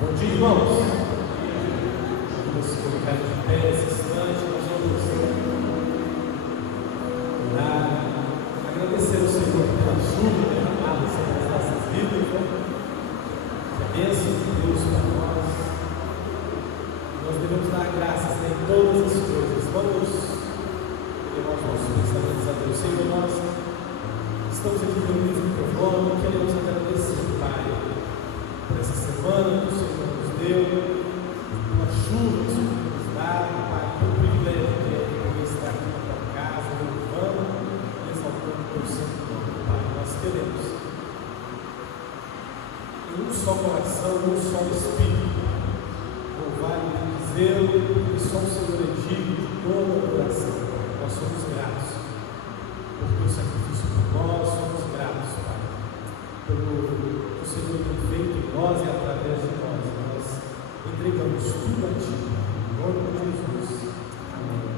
Bom dia, irmãos. Vamos colocar de pé esse instante. Nós vamos orar, agradecer ao Senhor pela chuva derramada sobre as nossas vidas, que a bênção de Deus para nós. Nós devemos dar graças em todas as coisas. Vamos levar os nossos pensamentos a Deus. Senhor, nós estamos aqui reunidos no microfone e queremos agradecer, Pai, por essa semana que o Senhor nos deu, pela chuva que o Senhor nos dá, Pai, pelo privilégio que é poder estar aqui na tua casa, louvando e exaltando o teu santo nome, Pai. Nós queremos, em um só coração, em um só espírito, louvar e bendizê-lo, e só o Senhor é digno de toda adoração. Nós somos gratos por teu sacrifício por nós, somos gratos, Pai, pelo que o Senhor tem feito em nós e através de nós. Nós entregamos tudo a Ti, em nome de Jesus. Amém.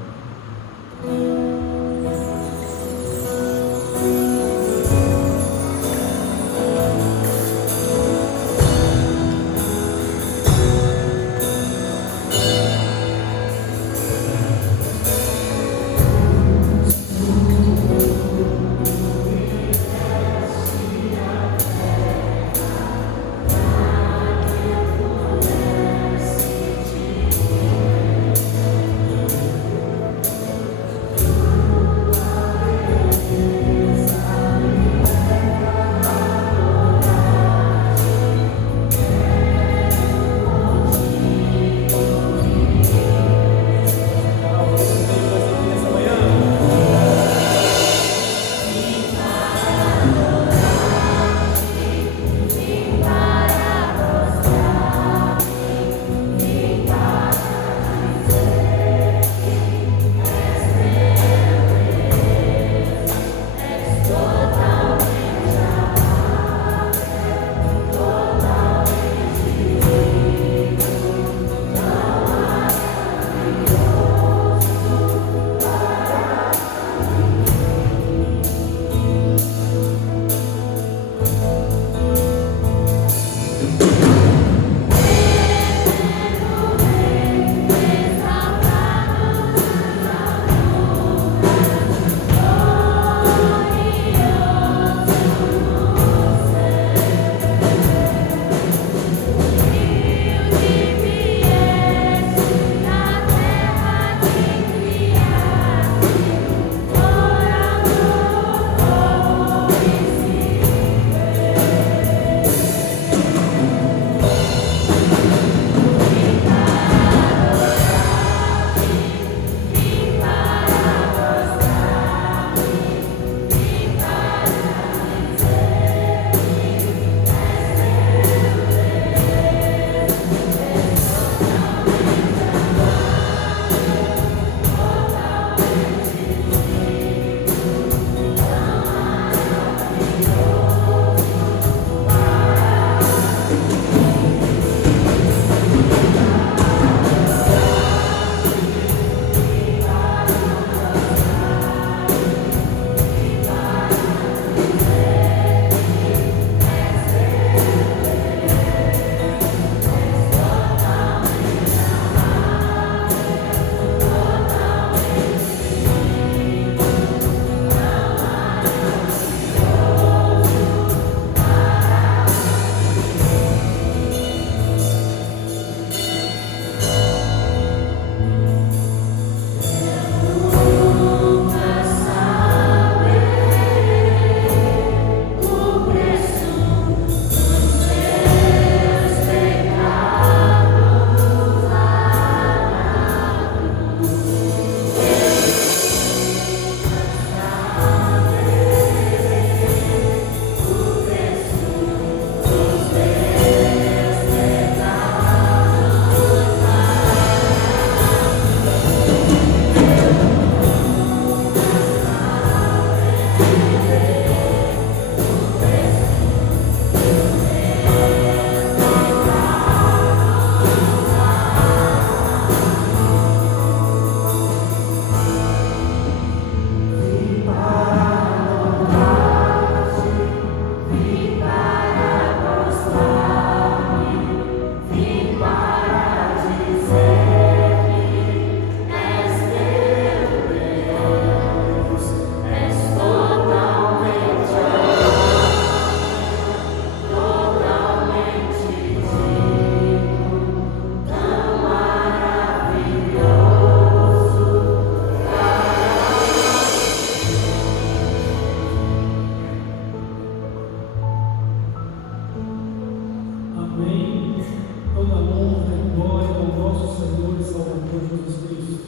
toda a honra e glória ao nosso Senhor e Salvador Jesus Cristo.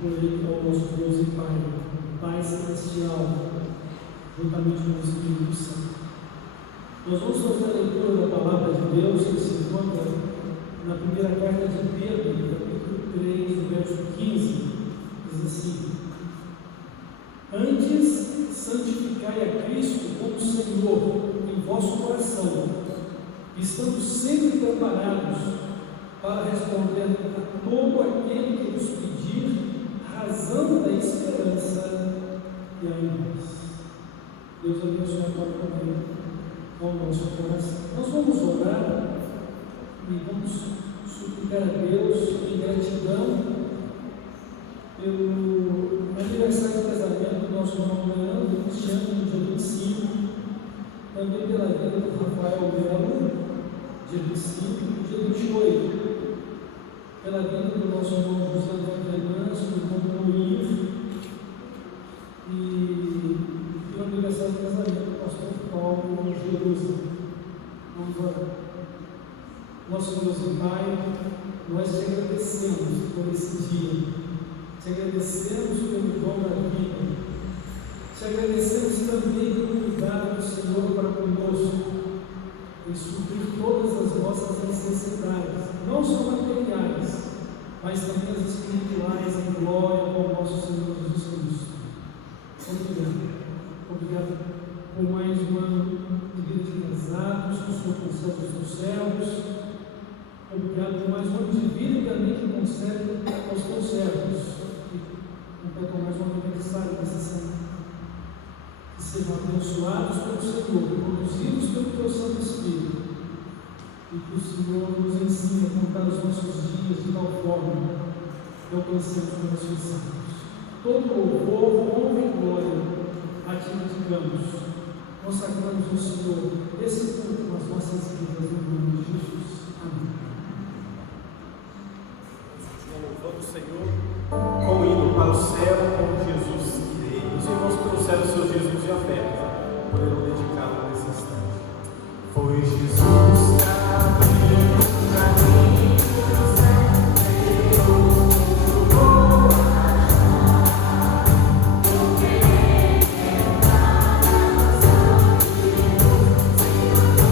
Por Ele é o nosso Deus e Pai, Pai Celestial, juntamente com o Espírito Santo. Nós vamos fazer a leitura da palavra de Deus que se encontra na primeira carta de Pedro, capítulo 3, no verso 15, diz assim: Antes, santificai a Cristo como Senhor em vosso coração, estando sempre preparados para responder a todo aquele que vos pedir razão da esperança que há em nós. Deus abençoe a palavra também ao nosso coração. Nós vamos orar e vamos suplicar a Deus em gratidão pelo aniversário de casamento do nosso irmão Leandro Cristiano, no dia 25, também pela vida do Rafael Melo, dia 25, e dia 28, pela vida do nosso irmão José Antônio Venâncio, do irmão Luiz, e pelo aniversário de casamento do pastor Paulo Jerusalém. Vamos orar. Nosso Deus e Pai, nós te agradecemos por esse dia. Te agradecemos pelo dom da vida. Te agradecemos também pelo cuidado do Senhor para conosco, em suprir todas as nossas necessidades, não só materiais, mas também as espirituais, em glória ao nosso Senhor Jesus Cristo. Obrigado. Obrigado por mais um ano de vida de casados, com sua concede dos céus. Obrigado por mais um ano de vida também que concede aos teus servos. Completam mais um aniversário dessa semana. Que sejam abençoados pelo Senhor, conduzidos pelo teu Santo Espírito, e que o Senhor nos ensine a contar os nossos dias de tal forma que alcancemos os nossos santos. Todo louvor, honra e glória a ti digamos. Consagramos ao Senhor esse culto nas nossas vidas, no nome de Jesus. Amém. Louvando o Senhor com o hino para o céu, com Jesus irei. Os irmãos que trouxeram seus Jesus de afeto poderão dedicá-lo nesse instante. Foi Jesus que abriu o caminho do céu. Porque ele é para nós, Deus, Senhor.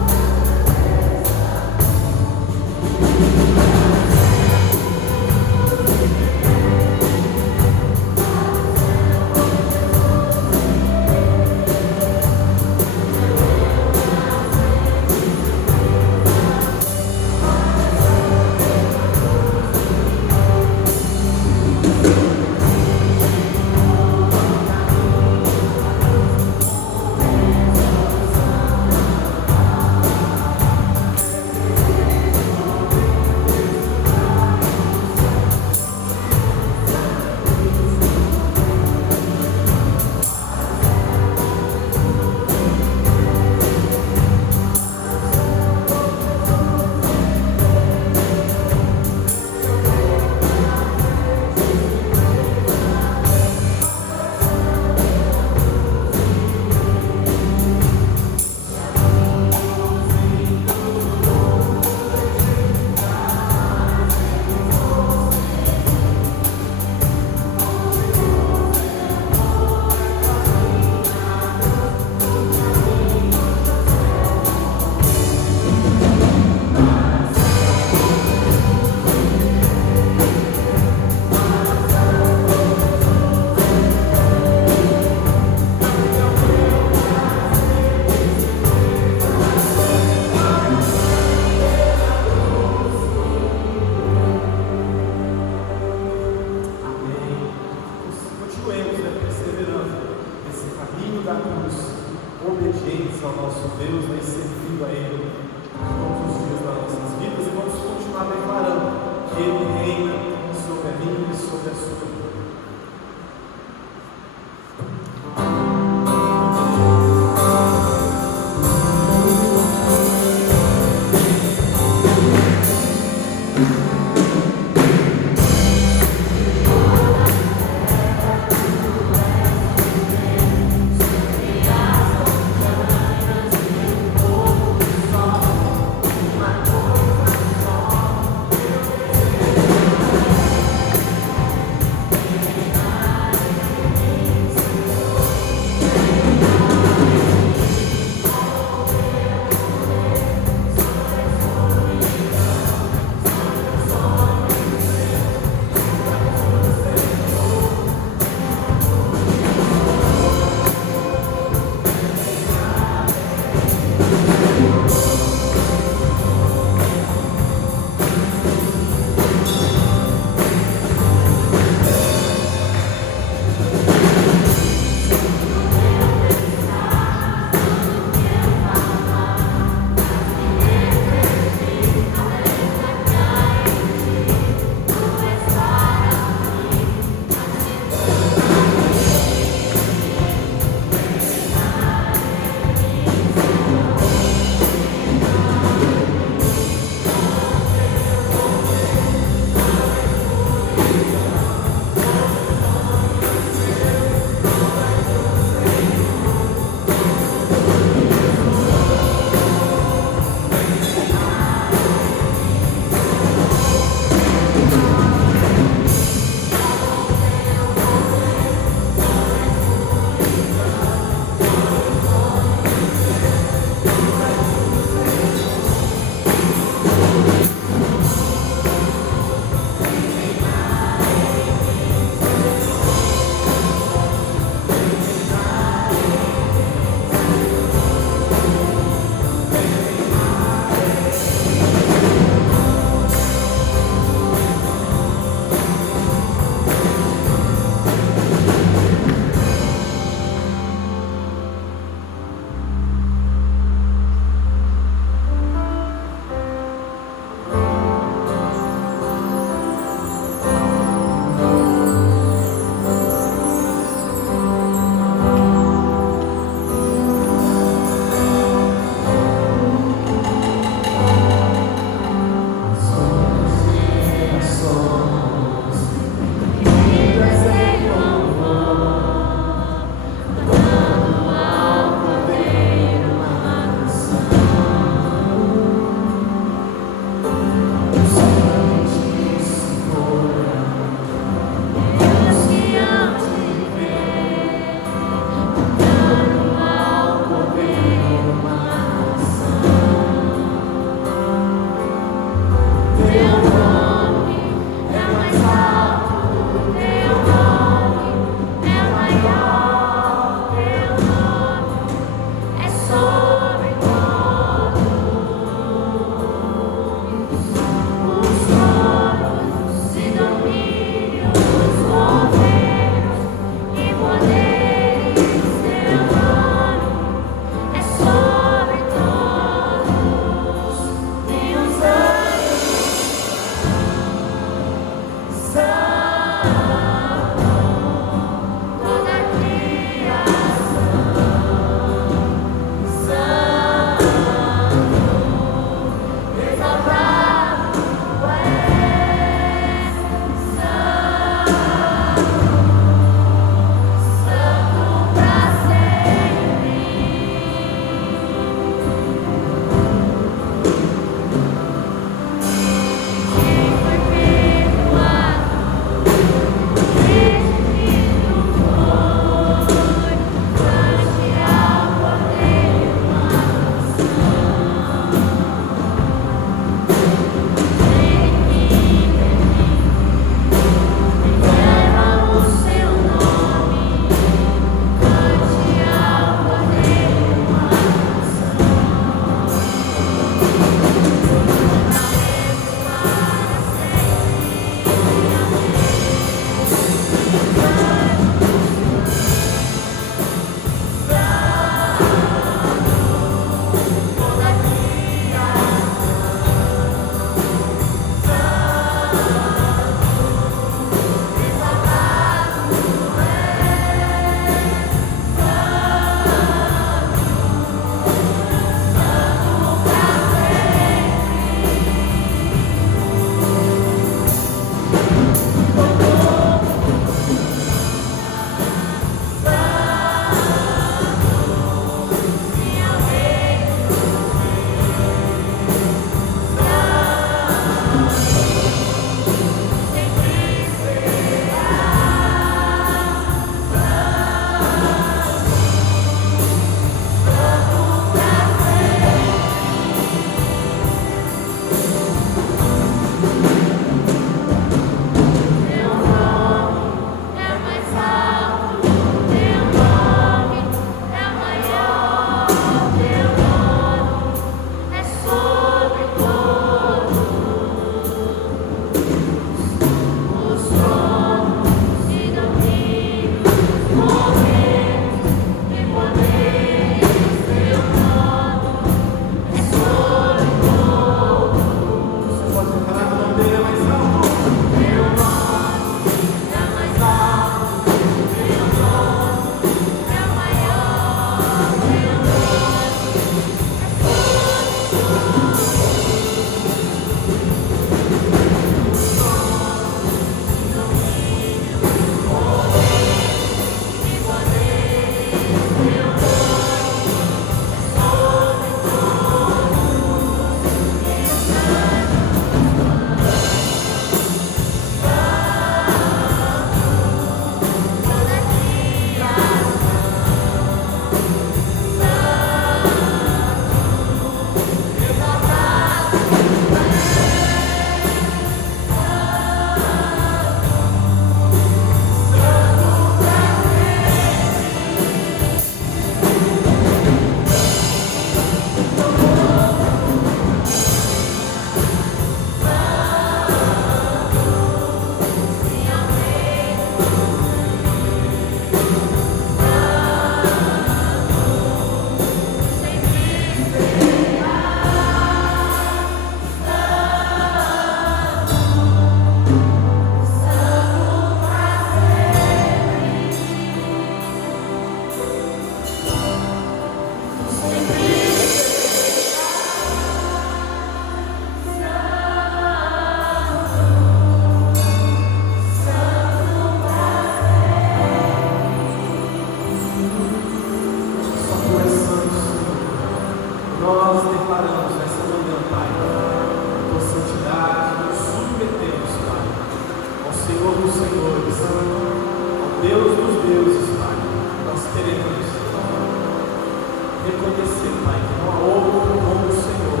Pai, que não há outro como o Senhor,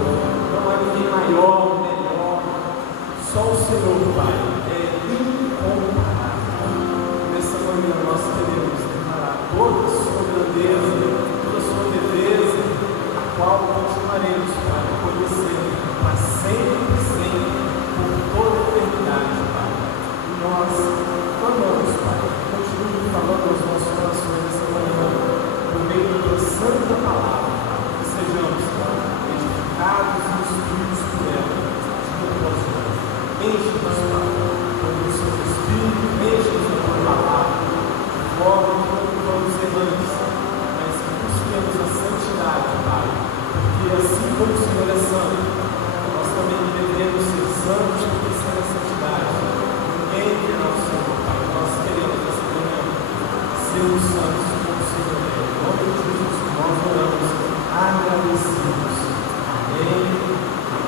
não há ninguém maior, melhor, só o Senhor, Pai, é incomparável. Nessa manhã nós queremos declarar toda a sua grandeza, toda a sua beleza, a qual continuaremos, Pai, conhecendo para sempre, sempre, por toda a eternidade, Pai. E nós clamamos, Pai, continue falando aos nossos corações nessa manhã, por meio da tua santa palavra, Pai, que sejamos, Pai, edificados e instruídos por ela, de propósito. Enche-nos, Pai, com o seu Espírito, enche-nos da tua palavra, de forma que não vamos errantes, mas que busquemos a santidade, Pai, porque assim como o Senhor é santo, nós também devemos ser santos, porque sem a santidade ninguém terá o Senhor, Pai. Nós queremos essa manhã sermos santos como o Senhor é. Em nome de Jesus, nós oramos agradecidos. Amém. Amém.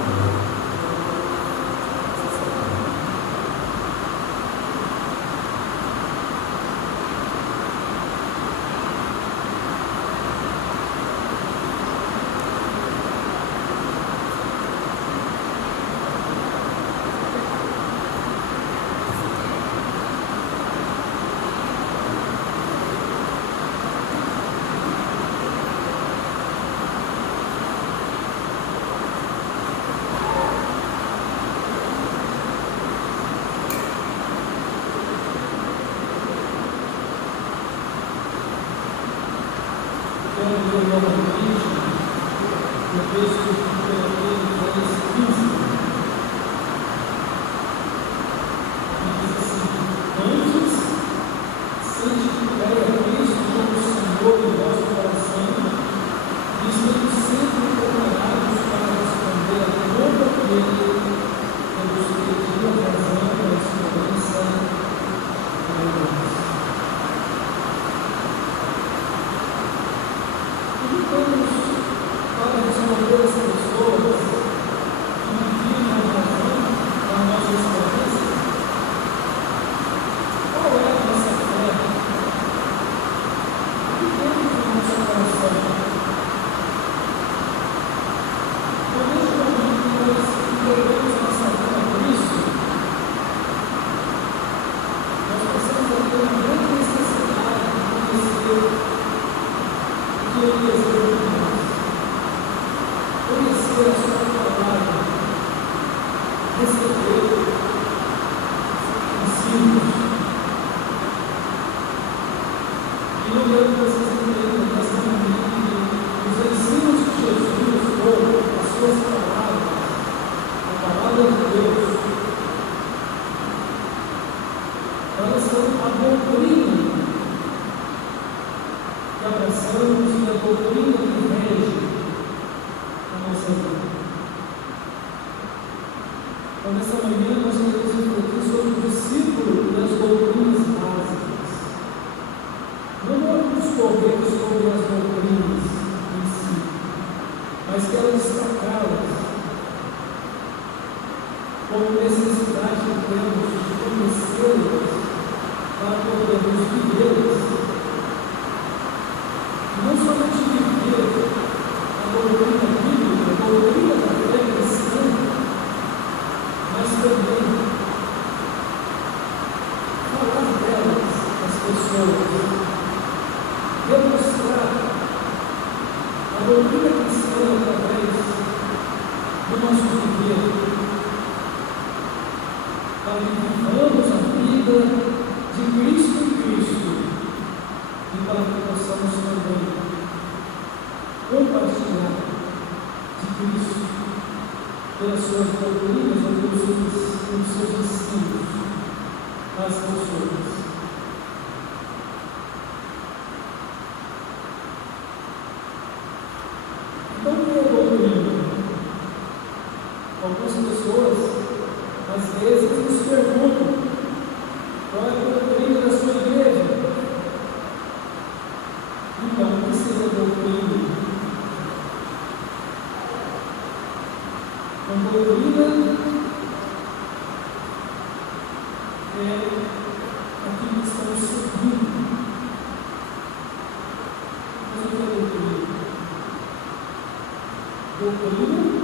doutrina,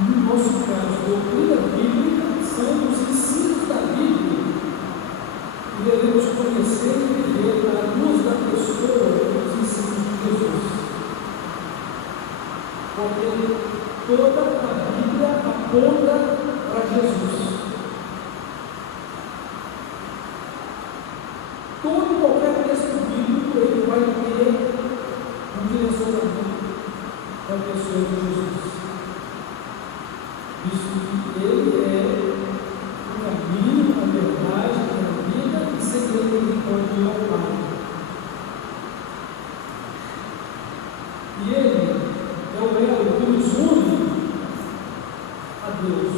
no nosso caso, doutrina bíblica, são os ensinos da Bíblia, e devemos conhecer e viver à luz da pessoa dos ensinos de Jesus. Porque toda a Bíblia aponta para Jesus. Todo e qualquer texto bíblico ele vai ter um direcionamento para a pessoa de Jesus. Isso que ele é o caminho, a verdade, a vida, e sem ele ninguém pode ir ao Pai. E ele é o elo que nos une a Deus.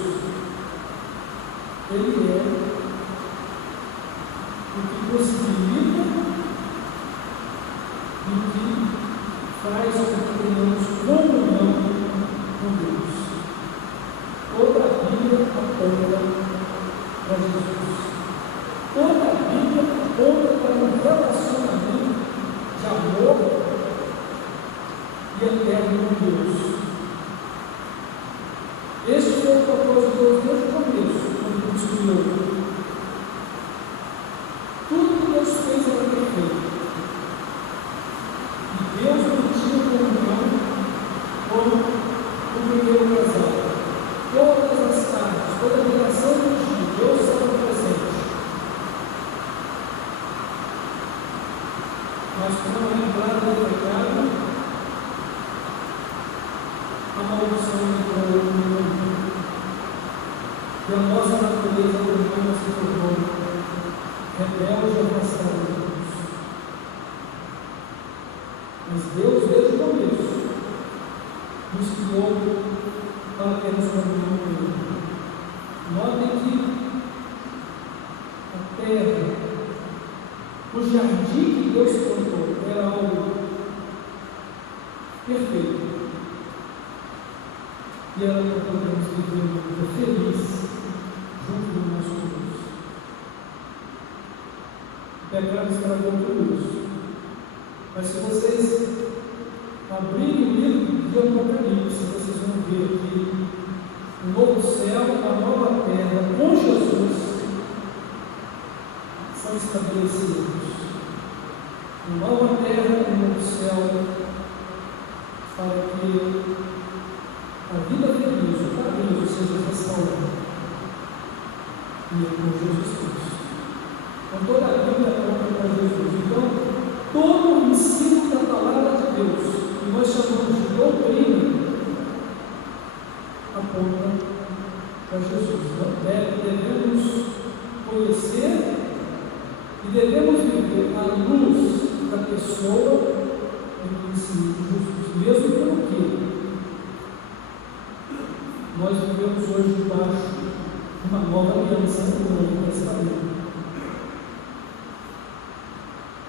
Ele é o que possibilita e o que faz com que tenhamos comunhão com Deus. Toda a Bíblia aponta para Jesus. Toda a Bíblia aponta para um relacionamento de amor e eterno com Deus. Este foi o propósito de Deus desde o começo, quando nos criou. Tudo que Deus fez era perfeito. E Deus não tinha comunhão com o primeiro casal. Todas as tardes, toda a geração do dia, Deus estava presente. Mas com a entrada do pecado, a maldição entrou no mundo. E a nossa natureza humana se tornou rebelde e afastada de Deus. Mas Deus, desde o começo, nos criou para termos comunhão com Ele. Notem que a terra, o jardim que Deus plantou, era algo perfeito. E era para podermos viver uma vida feliz junto do nosso Deus. O pecado estragou tudo isso. Mas se vocês abrirem o livro de Apocalipse, vocês vão ver que o novo céu, a nova terra, com Jesus, são estabelecidos. Uma nova terra e um novo céu fala que a vida feliz, o paraíso seja restaurado. E é com Jesus Cristo. Com toda a Bíblia aponta para Jesus. Então, todo o ensino da palavra de Deus, que nós chamamos de doutrina, aponta para Jesus. Devemos conhecer e devemos viver à luz da pessoa e do ensino de Jesus, mesmo porque nós vivemos hoje debaixo de uma nova aliança no Novo Testamento.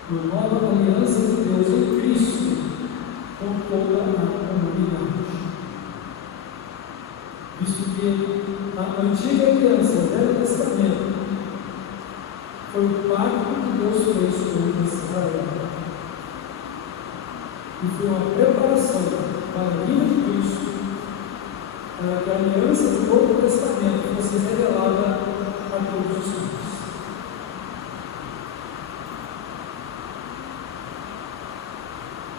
Uma nova aliança de Deus em Cristo com toda a humanidade. Visto que a antiga aliança, o Velho Testamento, foi o pacto que Deus fez com Israel. E foi uma preparação para a vinda de Cristo, para que a aliança do Novo Testamento fosse revelada a todos os homens.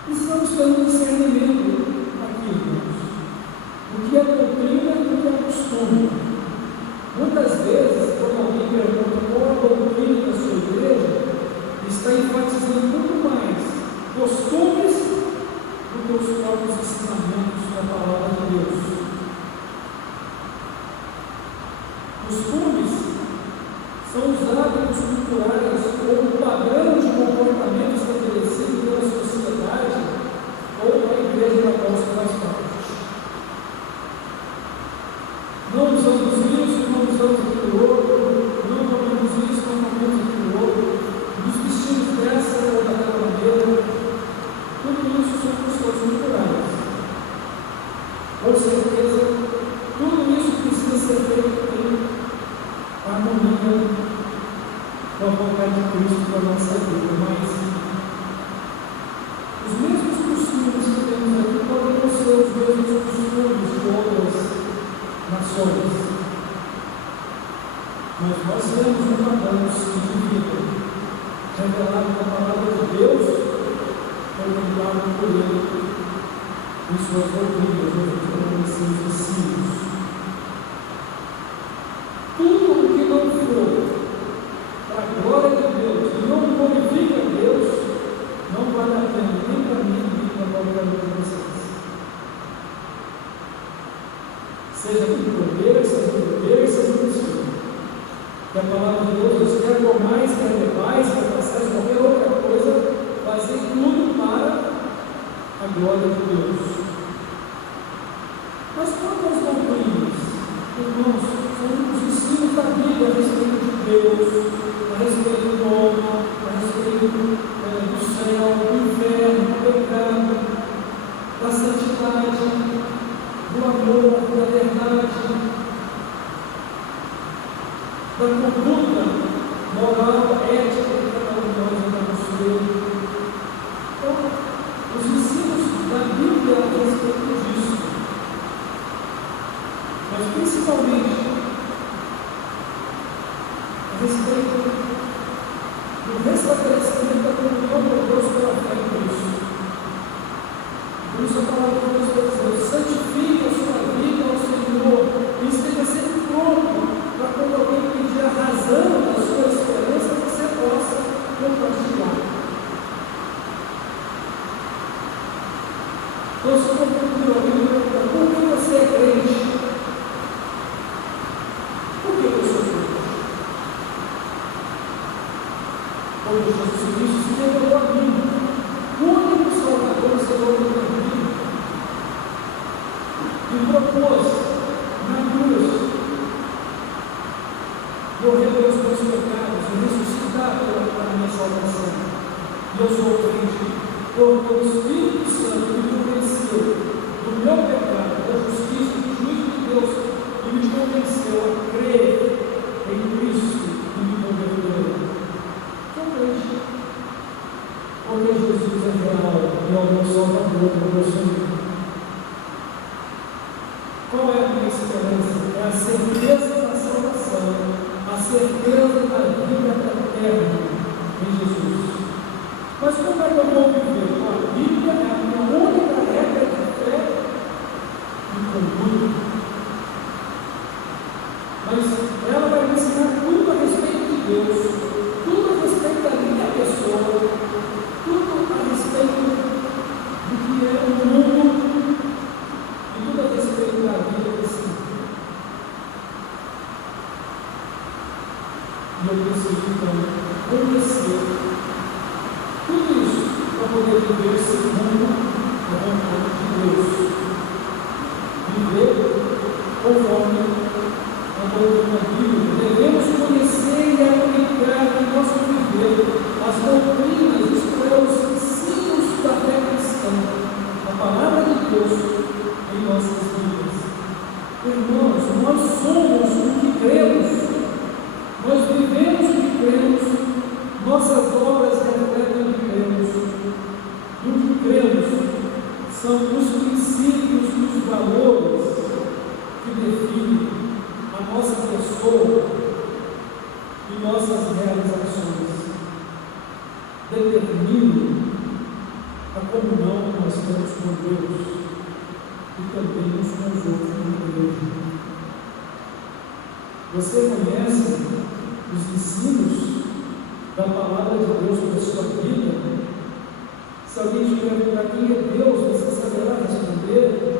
Precisamos ter um discernimento aqui, irmãos. O que é doutrina e o que é costume. Muitas vezes, quando alguém pergunta qual a doutrina da sua igreja, está enfatizando muito mais costumes do que os próprios ensinamentos da palavra de Deus. Costumes são os hábitos culturais ou o padrão de comportamento estabelecido pela sociedade ou a igreja da qual se faz parte. Não usamos isso, não usamos aquilo outro, não comemos isso, não comemos aquilo outro, nos vestimos dessa ou daquela maneira. Tudo isso são questões culturais. Com certeza, tudo isso precisa ser feito em harmonia com a vontade de Cristo para a nossa vida, mas os mesmos costumes que temos aqui podem não ser Mas nós temos um padrão de vida revelado na palavra de Deus, comunicado por Ele em suas doutrinas, nos seus ensinos. Tudo o que não for para a glória de Deus e não glorifica a Deus, não vale a pena nem para mim, nem para qualquer um de vocês. Seja comer, seja beber, seja vestir. Que a palavra de Deus nos quer comais, quer bebais, quer façais qualquer outra coisa, fazer tudo para a glória de Deus. Mas quantas doutrinas, irmãos, são os ensinos da Bíblia a respeito de Deus, a respeito do homem, a respeito do céu, do inferno, do pecado, da santidade, do amor, da verdade, da conduta moral, ética que cada um de nós devemos ter. Então, os ensinos da Bíblia a respeito disso, mas principalmente a respeito do restabelecimento da comunhão com Deus pela fé em Cristo. Por isso a palavra de Deus vai dizer: santifique a sua vida ao Senhor e esteja sempre pronto para quando alguém pedir a razão da sua esperança, você possa compartilhar. Então, se eu concluir alguém me perguntar: por que você é crente? Por que eu sou crente? Porque Jesus Cristo se revelou a mim, o único Salvador e Senhor da minha vida, e propôs na cruz morrer pelos meus pecados e ressuscitar para a minha salvação. E eu sou crente porque o Espírito Santo me convenceu do meu pecado, da justiça, do juízo de Deus, e me convenceu a crer em Cristo e me converter. Sou crente porque Jesus é real e é o meu Salvador, é o meu Senhor. Qual é a minha esperança? É a certeza da salvação, a certeza da vida eterna em Jesus. Mas como é que eu vou viver? A Bíblia é a minha única regra de fé e conduta. Mas ela vai me ensinar tudo a respeito de Deus, tudo a respeito da minha pessoa, tudo a respeito do que é o mundo e tudo a respeito da vida desse mundo. E eu preciso então conhecer tudo isso para poder viver segundo a vontade de Deus. Viver conforme a doutrina bíblica. Devemos conhecer e aplicar em nosso viver as doutrinas, isto é, os ensinos da fé cristã, a palavra de Deus em nossas vidas. Irmãos, nós somos o que cremos. Nós vivemos o que cremos, nossas obras refletem o que cremos. E o que cremos são os princípios e os valores que definem a nossa pessoa e nossas realizações. Determinam a comunhão que nós temos com Deus e também uns com os outros na igreja. Você conhece os ensinos da palavra de Deus para a sua vida? Se alguém te perguntar quem é Deus, você saberá responder.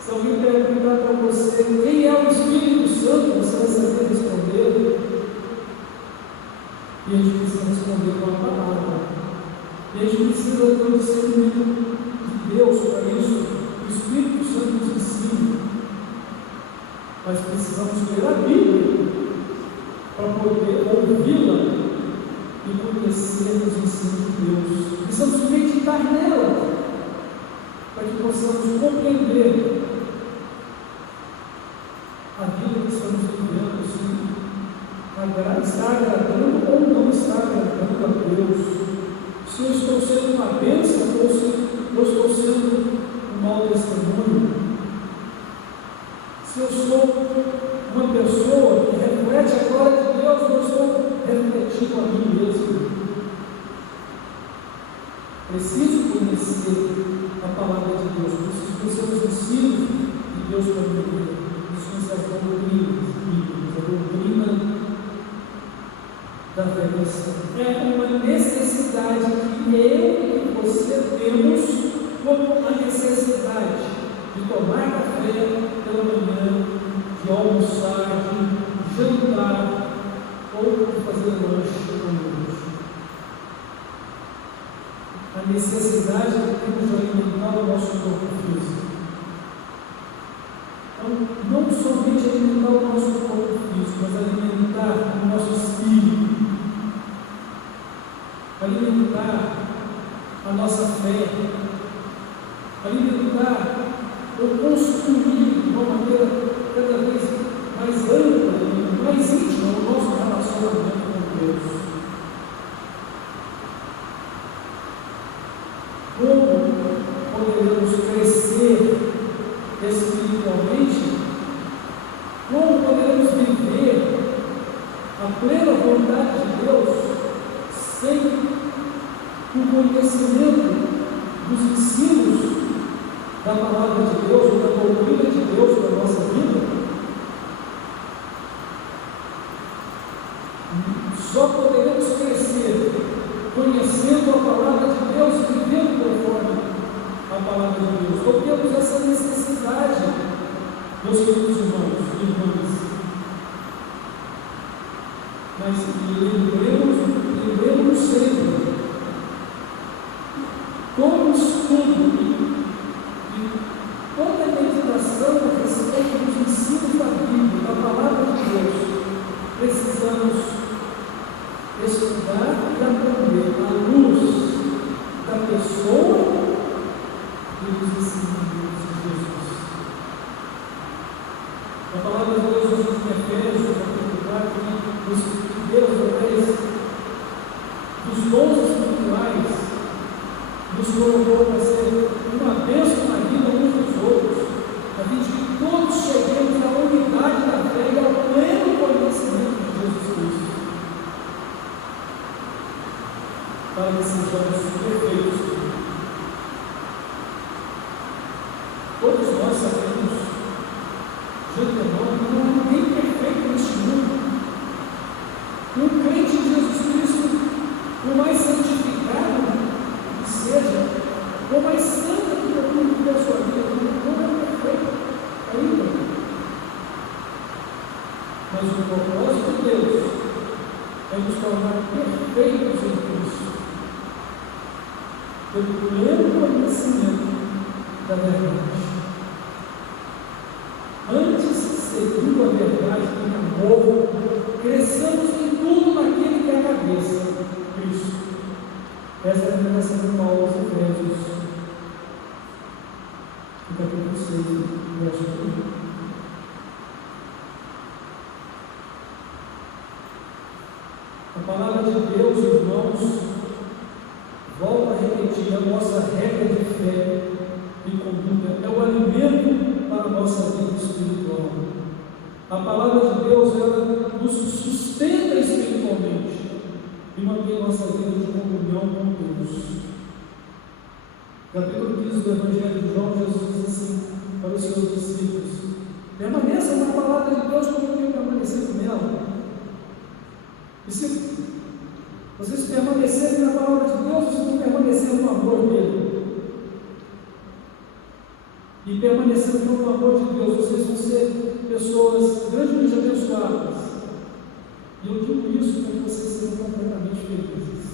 Se alguém perguntar para você quem é o Espírito Santo, você vai saber responder. E a gente precisa responder com a palavra. E a gente precisa ter o discernimento de Deus para isso. O Espírito Santo nos ensina. Mas precisamos ler a Bíblia para poder ouvi-la e conhecer os ensinos de Deus. Precisamos meditar nela para que possamos compreender a vida que estamos vivendo, se está agradando ou não está agradando a Deus, se eu estou sendo uma bênção ou se eu estou sendo um mau testemunho, se eu sou uma pessoa que reflete reflete a glória de Deus, eu estou refletindo a mim mesmo. Preciso conhecer a palavra de Deus, preciso conhecer os ensinos de Deus para minha vida, preciso conhecer as doutrinas bíblicas, a doutrina da fé cristã. É uma necessidade que eu e você temos, como a necessidade de tomar café pela manhã, de almoçar, de jantar ou de fazer lanche à noite. A necessidade que temos de alimentar o nosso corpo físico. Então, não somente alimentar o nosso corpo físico, mas alimentar o nosso espírito, alimentar a nossa fé, alimentar ou construir de uma maneira cada vez mais ampla e mais íntima o nosso relacionamento com Deus. Como poderemos crescer espiritualmente? Como poderemos viver a plena vontade de Deus sem o conhecimento dos ensinos da palavra de Deus, ou da doutrina de Deus para a nossa vida? Só poderemos crescer conhecendo a palavra de Deus e vivendo conforme a palavra de Deus. Então temos essa necessidade, meus queridos irmãos e irmãs. Mas lembremos sempre, todo estudo e toda a meditação a respeito dos ensinos da Bíblia, da palavra de Deus, precisamos estudar e aprender à luz da pessoa e dos ensinamentos de Jesus. A palavra de Deus nos diz em Efésios, capítulo 4, que Deus, através dos dons espirituais, nos colocou para ser uma bênção na vida uns dos outros, a fim de que todos cheguemos à unidade da fé e ao pleno conhecimento de Jesus Cristo, para que sejamos perfeitos. Todos nós sabemos, de antemão, que não há ninguém perfeito neste mundo. Um crente em Jesus Cristo, por mais santificado que seja, por mais santa que procure a sua vida, não é perfeito ainda. Mas o propósito de Deus é nos tornar perfeitos em Cristo, pelo pleno conhecimento da verdade. Antes, seguindo a verdade em amor, cresçamos em tudo naquele que é a cabeça, Cristo. Essa é a revelação de Paulo aos Efésios, no capítulo 6, verso 1. A palavra de Deus, irmãos, volta a repetir, a nossa regra de fé e conduta, é o alimento para a nossa vida espiritual. A palavra de Deus, ela nos sustenta espiritualmente e mantém a nossa vida de comunhão com Deus. Capítulo 15 do Evangelho de João, Jesus diz assim para os seus discípulos: permaneçam na palavra de Deus como eu tenho permanecido nela. E se vocês permanecerem na palavra de Deus, vocês vão permanecer no amor dele. E permanecendo no amor de Deus, vocês vão ser pessoas grandemente abençoadas. E eu digo isso para que vocês sejam completamente felizes.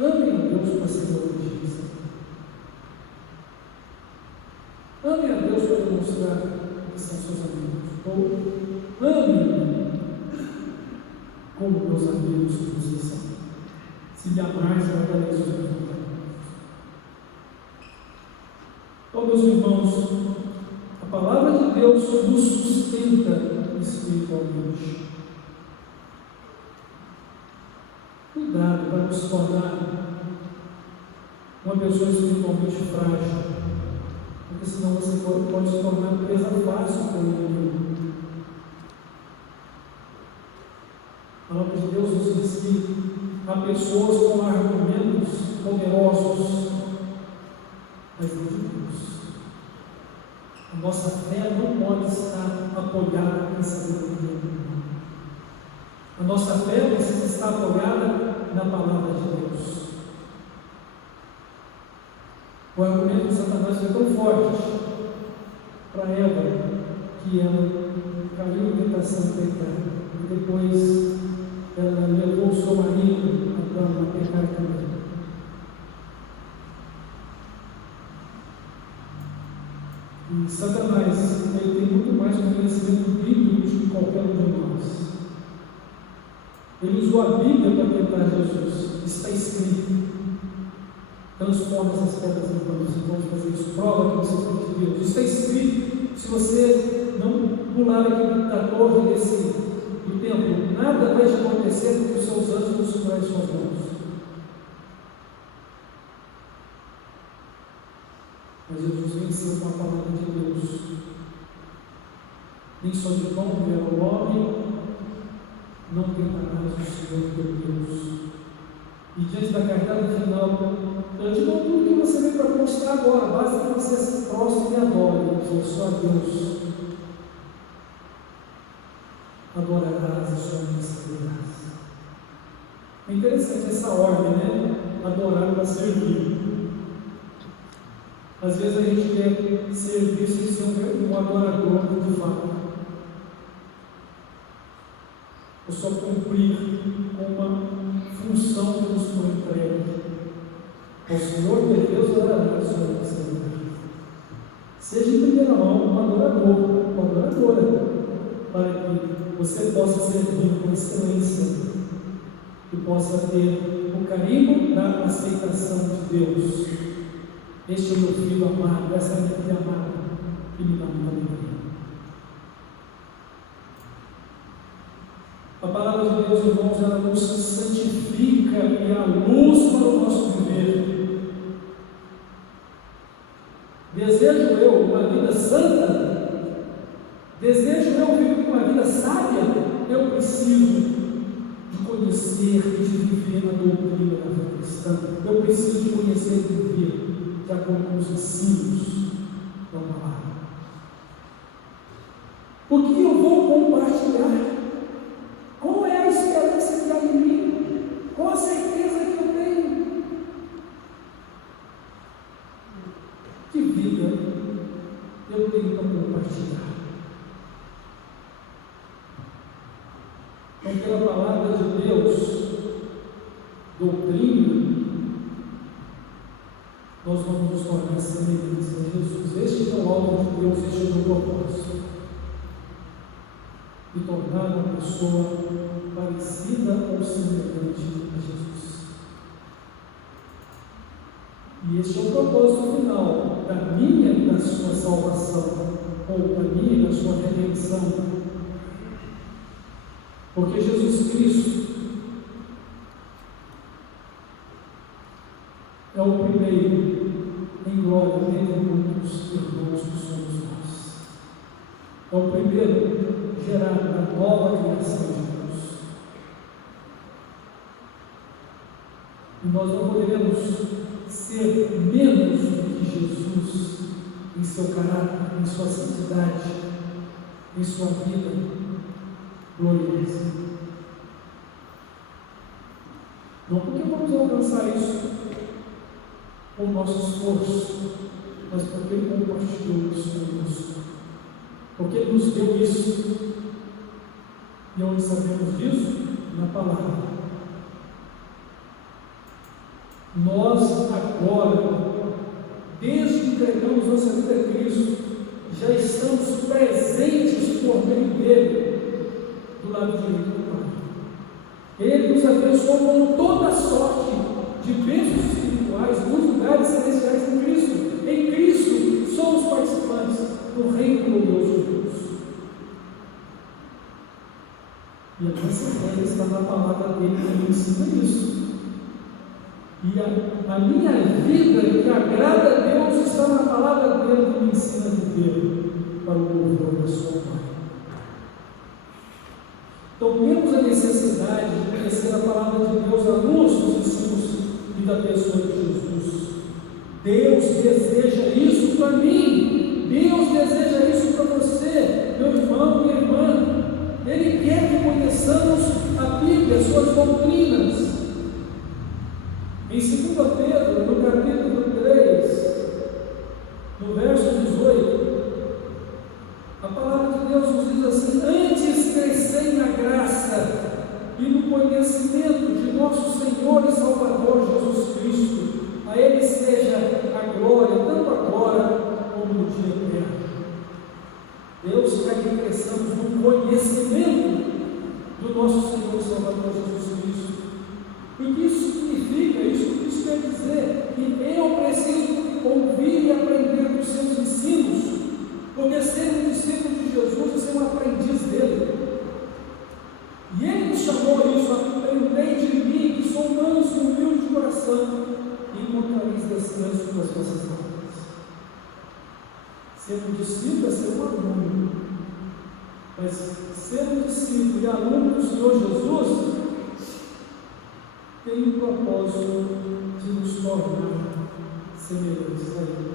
Amem a Deus com a sua obediência. Amem a Deus para demonstrar que são seus amigos. Ou amem como meus amigos que vocês são. Se me amais, guardareis os meus mandamentos. Então, meus irmãos, a palavra de Deus nos sustenta espiritualmente. Cuidado para nos tornar uma pessoa espiritualmente frágil. porque senão você pode se tornar presa fácil para o inimigo. A palavra de Deus nos diz que há pessoas com argumentos poderosos, mas não de Deus. A nossa fé não pode estar apoiada em sabedoria. A nossa fé precisa estar apoiada na palavra de Deus. O argumento de Satanás foi tão forte para Eva que ela caiu em tentação de pecar. E depois ela levou o seu marido a pecar também. E Satanás, ele tem muito mais conhecimento bíblico do que qualquer um de nós. Ele usou a Bíblia para tentar Jesus. Está escrito. Transforma essas pedras em pães. Você pode fazer isso. Prova que você é de Deus. Está escrito. Se você não pular aqui da torre do templo, nada vai te acontecer porque os seus anjos não seguram suas mãos. Mas Jesus venceu com a palavra de Deus. Nem só de pão viverá o homem, não tentarás o Senhor teu Deus. E diante da cartada final, eu te dou tudo que você veio para conquistar agora, basta que você se prostre e adore, que só a Deus adorarás e só me servirás. É interessante essa ordem, né? Adorar para servir. Às vezes a gente quer servir sem ser um adorador de fato. Ou só cumprir com uma função que nos foi entregue. O Senhor de Deus orará, o Senhor vai servir. Seja em primeira mão um adorador, uma adoradora, para que você possa servir com excelência e possa ter o carinho da aceitação de Deus. Este é o meu filho amado, essa é a minha filha amada, que me dá muita alegria. A palavra de Deus, irmãos, ela nos santifica e é a luz para o nosso viver. Desejo eu uma vida santa? Desejo eu viver uma vida sábia? Eu preciso de conhecer e de viver a doutrina da fé cristã. Eu preciso de conhecer e viver de acordo com os ensinos da palavra. O que eu vou compartilhar? Qual é a esperança que há em mim? Qual a certeza que eu tenho? Que vida eu tenho para compartilhar? Então, pela palavra de Deus, doutrina, nós vamos nos tornar semelhantes a Jesus. Este é o alvo de Deus, este é o meu propósito. E tornar uma pessoa parecida ou semelhante a Jesus. E este é o propósito final da minha e da sua salvação, ou da minha e da sua redenção. Porque Jesus Cristo é o primeiro em glória dentre muitos irmãos que somos nós. É o primeiro gerado da nova criação de Deus. E nós não poderemos ser menos do que Jesus em seu caráter, em sua santidade, em sua vida gloriosa. Não porque vamos alcançar isso com o nosso esforço, mas porque Ele compartilhou isso conosco. Porque Ele nos deu isso. E onde sabemos disso? Na palavra. Nós agora, desde que entregamos nossa vida a Cristo, já estamos presentes por meio dele, do lado direito do Pai. Ele nos abençoou com toda sorte de bênçãos espirituais nos lugares celestiais em Cristo. Em Cristo somos participantes do reino glorioso de Deus. E a nossa fé está na palavra dele que me ensina isso. E a minha vida que agrada a Deus está na palavra dele que me favor da sua mãe. Então temos a necessidade de conhecer a palavra de Deus à luz dos ensinos e da pessoa de Jesus. Deus deseja isso para mim, Deus deseja isso para você, meu irmão, minha irmã. Ele quer que conheçamos a Bíblia, as suas doutrinas. Em 2 Pedro, no capítulo 3, no verso 18, a palavra de Deus nos diz assim: antes crescei na graça e no conhecimento de nosso Senhor e Salvador Jesus Cristo. A Ele seja a glória, tanto agora como no dia eterno. Deus quer que cresçamos no conhecimento do nosso Senhor e Salvador Jesus Cristo. O que isso significa? Isso quer dizer que eu preciso ouvir e aprender dos seus ensinos, porque ser um discípulo de Jesus é ser um aprendiz dele. E ele nos chamou a isso: aprendei de mim, que sou manso e humilde de coração, e encontrareis descanso nas vossas almas. Ser um discípulo é ser um aluno, mas ser um discípulo e aluno do Senhor Jesus tem o propósito de nos tornar semelhantes a Ele.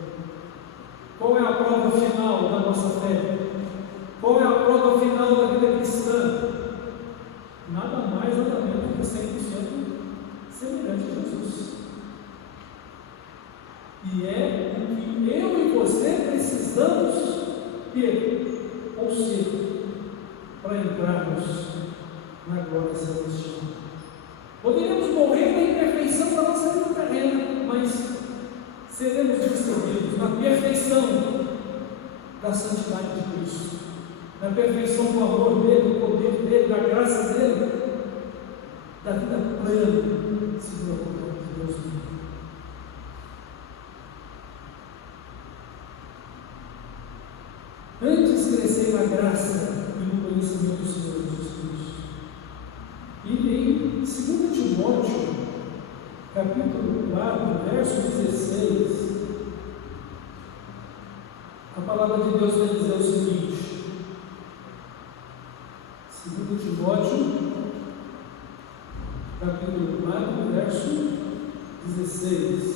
Qual é a prova final da nossa fé? Qual é a prova final da vida cristã? Nada mais, nada menos do que 100% semelhante a Jesus. E é o que eu e você precisamos ter, ou ser, para entrarmos na glória celestial. Poderíamos morrer na imperfeição da nossa vida terrena, mas seremos distribuídos na perfeição da santidade de Cristo, na perfeição do amor dele, do poder dele, da graça dele, da vida plena, segundo a vontade de Deus. Antes crescer na graça e no conhecimento do Senhor Jesus Cristo. E em 2 Timóteo, capítulo 4, verso 16, a palavra de Deus vai dizer o seguinte: 2 Timóteo, capítulo 4, verso 16.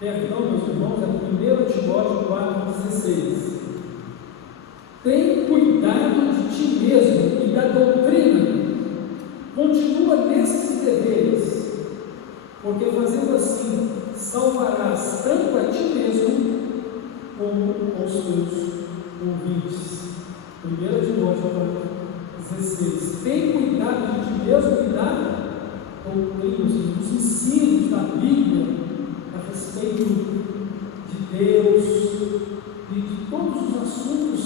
Perdão, meus irmãos, é 1 Timóteo 4,16. Tem cuidado de ti mesmo e da doutrina, continua nesses deveres, porque fazendo assim, salvarás tanto a ti mesmo como aos teus ouvintes. 1 Timóteo 4,16. Tem cuidado de ti mesmo e da doutrina, dos ensinos da Bíblia, a respeito de Deus e de todos os assuntos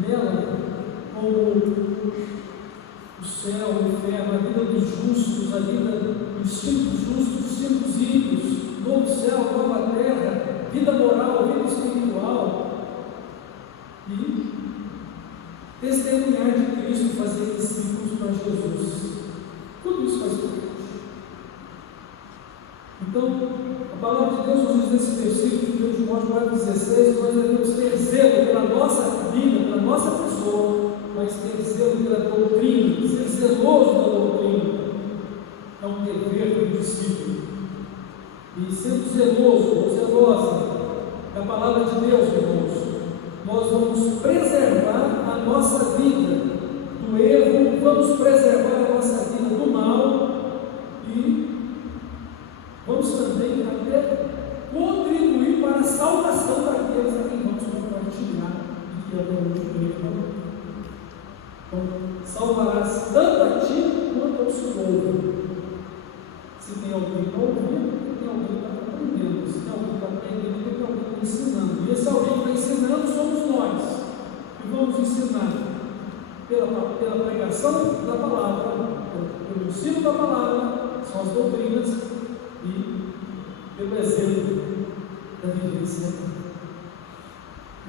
nela, como o céu, o inferno, a vida dos justos, a vida dos simples justos, dos simples ímpios, novo céu, nova terra, vida moral, vida espiritual, e testemunhar de Cristo, fazer discípulos para Jesus. Tudo isso faz parte. Então, a palavra de Deus nos diz nesse versículo de 1 Timóteo 4,16, nós devemos ter zelo pela nossa vida, pela nossa pessoa, mas ter zelo pela doutrina, ser zeloso da doutrina. É um dever do discípulo. E sendo zeloso ou zelosa da palavra de Deus, irmãos, nós vamos preservar a nossa vida do erro, vamos preservar a nossa vida do mal e vamos também até contribuir para a salvação daqueles a quem vamos compartilhar e que até o último dia. Então, salvarás tanto a ti quanto aos que ouvem. Se tem alguém que ouve, tem alguém que está aprendendo. Se tem alguém que está aprendendo, tem alguém que está ensinando. E esse alguém que está ensinando somos nós, que vamos ensinar pela pregação da palavra, pelo ensino da palavra, são as doutrinas, e sempre.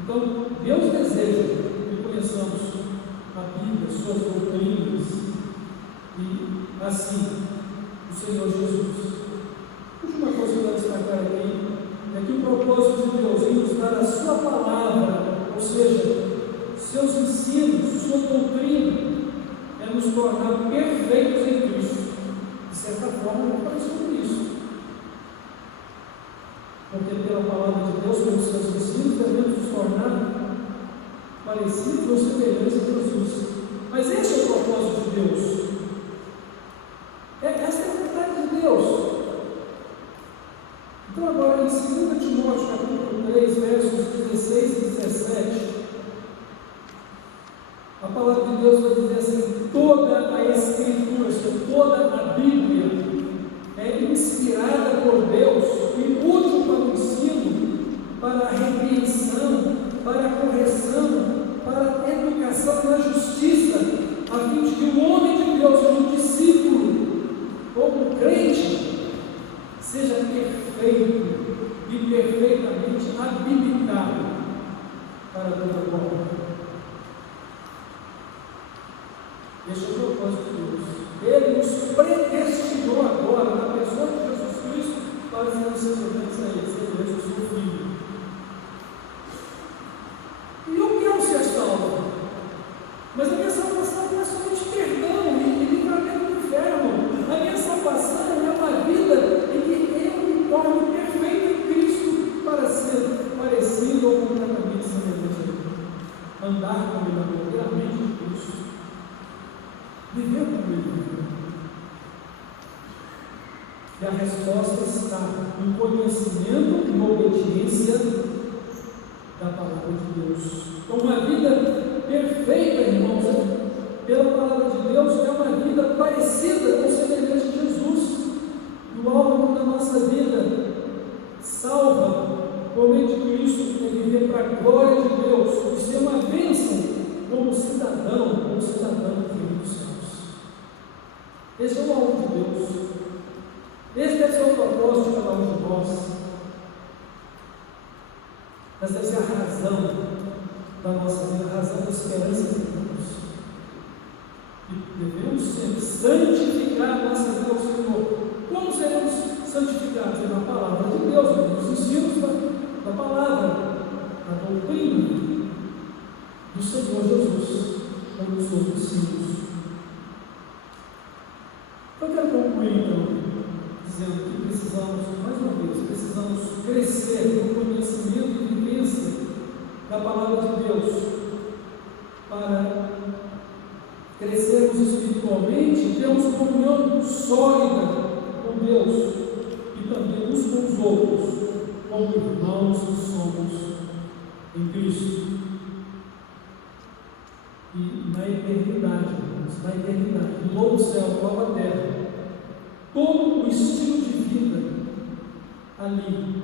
Então, Deus deseja que conheçamos a Bíblia, suas doutrinas, e assim, o Senhor Jesus. A última coisa que eu quero destacar aqui é que o propósito de Deus em nos dar a sua palavra, ou seja, seus ensinos, sua doutrina, é nos tornar perfeitos em Cristo. De certa forma, não fala sobre isso. Porque pela palavra de Deus, pelos seus ensinos, devemos nos tornar parecidos ou semelhantes a Jesus. Mas esse é o propósito de Deus. Essa é a vontade de Deus. Então agora em 2 Timóteo capítulo 3, versos 16 e 17, a palavra de Deus vai dizer assim: toda a Escritura, toda a Bíblia é inspirada por Deus e útil para o ensino, para a repreensão, para a correção, para a educação na justiça, a fim de que o homem de Deus, um discípulo ou um crente, seja perfeito e perfeitamente habilitado para toda obra. Esse é o propósito de Deus. Ele nos predestinou agora, na pessoa de Jesus Cristo, para sermos semelhantes a Ele, semelhantes ao seu Filho. E eu quero ser salvo, mas a minha salvação não é somente perdão e livramento do inferno. A minha salvação é uma vida em que eu me torno perfeito em Cristo para ser parecido ou completamente semelhante a Ele. Andar com Ele, inteiramente em Cristo. Viver como Ele viveu. E a resposta está no conhecimento e obediência da palavra de Deus. Então, uma vida perfeita, irmãos, pela palavra de Deus, é uma vida parecida ou semelhante a Jesus. E o alvo da nossa vida salva, por meio de Cristo, é viver para a glória de Deus e ser uma bênção como cidadão do reino dos céus. Esse é o alvo de Deus. Esse deve ser o propósito de cada um de nós. Essa deve ser a razão da nossa vida, a razão da esperança de Deus. E devemos sempre santificar a nossa vida ao Senhor. Como seremos santificados? É na palavra de Deus, nos ensinos da palavra, da doutrina do Senhor Jesus, como os seus discípulos. Eu quero concluir então, dizendo que precisamos, mais uma vez, crescer no conhecimento e vivência da palavra de Deus, para crescermos espiritualmente e termos comunhão sólida com Deus e também uns com os outros, como irmãos que somos em Cristo. E na eternidade, no novo céu, nova terra, todo o estilo de vida ali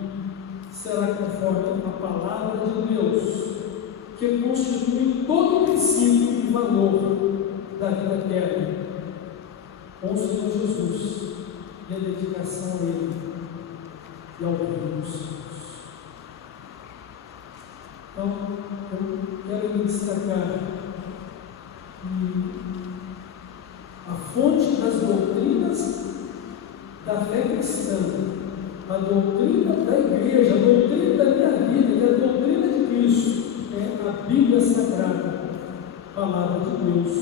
será conforme a palavra de Deus, que constitui todo o princípio e valor da vida eterna, com o Senhor Jesus e a dedicação a Ele e ao reino dos céus. Então, eu quero destacar a fonte das doutrinas da fé cristã, a doutrina da igreja, a doutrina da minha vida e a doutrina de Cristo é a Bíblia Sagrada, a palavra de Deus.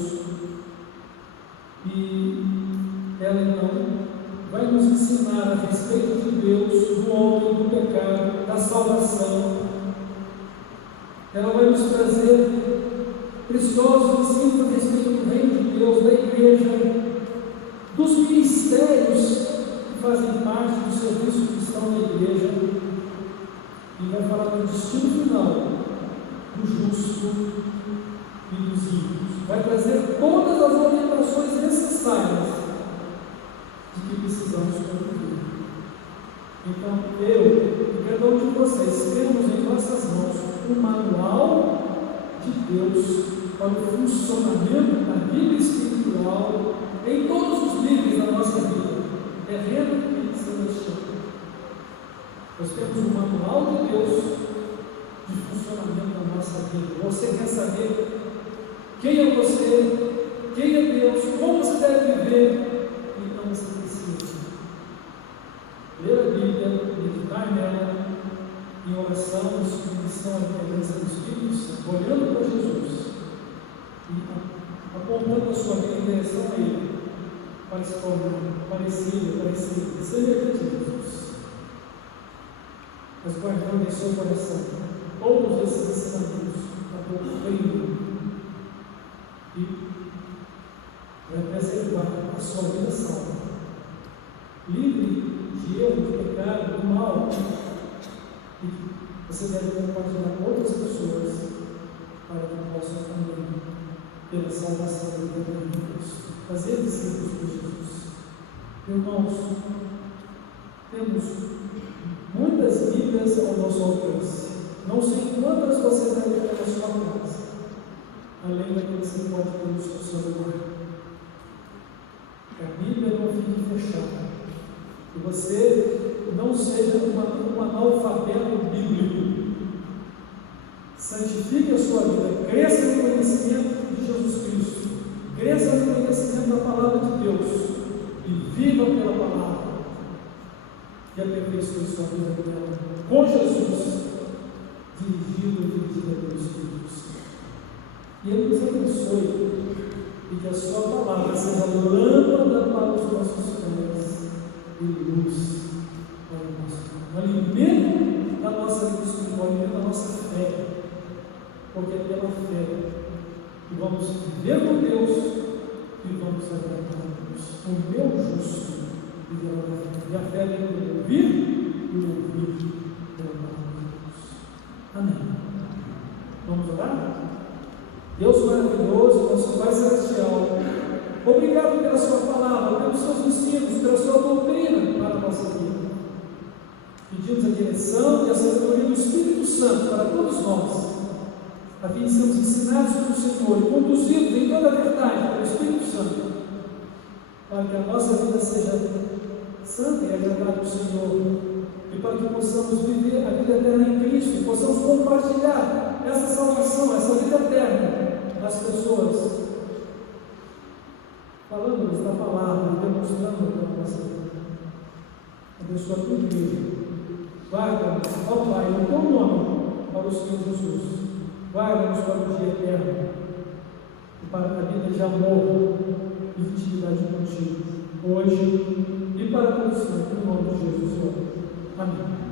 E ela então vai nos ensinar a respeito de Deus, do homem, do pecado, da salvação. Ela vai nos trazer preciosos ensinos a respeito do reino de Deus, da igreja, dos ministérios que fazem parte do serviço cristão da igreja, e vai falar do destino final do justo e dos ímpios. Vai trazer todas as orientações necessárias de que precisamos conviver. Então, eu e cada um de vocês temos em nossas mãos um manual de Deus para o funcionamento da vida espiritual em todos os níveis da nossa vida, terreno e celestial. Nós temos um manual de Deus de funcionamento da nossa vida. Você quer saber quem é você, quem é Deus, como você deve viver? Então você precisa ler a Bíblia, meditar nela, em oração, em submissão à presença do Espírito Santo, olhando para Jesus e apontando a sua vida em direção a Ele, para se tornar parecido, semelhante a Jesus. Mas guardando em seu coração todos esses ensinamentos da doutrina e vai preservar a sua vida salva, livre de erro, de pecado, do mal. E você deve compartilhar com outras pessoas para que possam também ter a salvação do Deus de Deus. Fazer discípulos de Jesus. Irmãos, temos muitas Bíblias ao nosso alcance. Não sei quantas você deve ter na sua casa, além daqueles que pode ter no seu celular. Que a Bíblia não fique fechada. Que você não seja um analfabeto bíblico. Santifique a sua vida, cresça no conhecimento de Jesus Cristo, cresça no conhecimento da palavra de Deus e viva pela palavra e aperfeiçoe sua vida com Jesus, dirigido e dirigida pelo Espírito Santo. E Ele nos abençoe e que a sua palavra seja lâmpada para os nossos pés e luz para o nosso caminho, alimento da nossa vida espiritual, alimento da nossa fé, porque é pela fé que vamos viver com Deus e vamos agradar a Deus. O meu justo viverá da fé, e a fé vem pelo ouvir e o ouvir pela palavra de Deus. Amém. Vamos orar? Deus maravilhoso, nosso Pai Celestial, obrigado pela sua palavra, pelos seus ensinos, pela sua doutrina para a nossa vida. Pedimos a direção e a sabedoria do Espírito Santo para todos nós, a fim de sermos ensinados pelo Senhor e conduzidos em toda a verdade pelo Espírito Santo, para que a nossa vida seja santa e agradável ao Senhor, e para que possamos viver a vida eterna em Cristo e possamos compartilhar essa salvação, essa vida eterna às pessoas, falando-lhes da palavra, demonstrando a nossa vida. Abençoa a tua igreja, guarda-nos, ó Pai, no teu nome, para o Senhor Jesus, guarda-nos para o dia eterno e para a vida de amor e de intimidade contigo, hoje e para todos sempre, no nome de Jesus. Amém.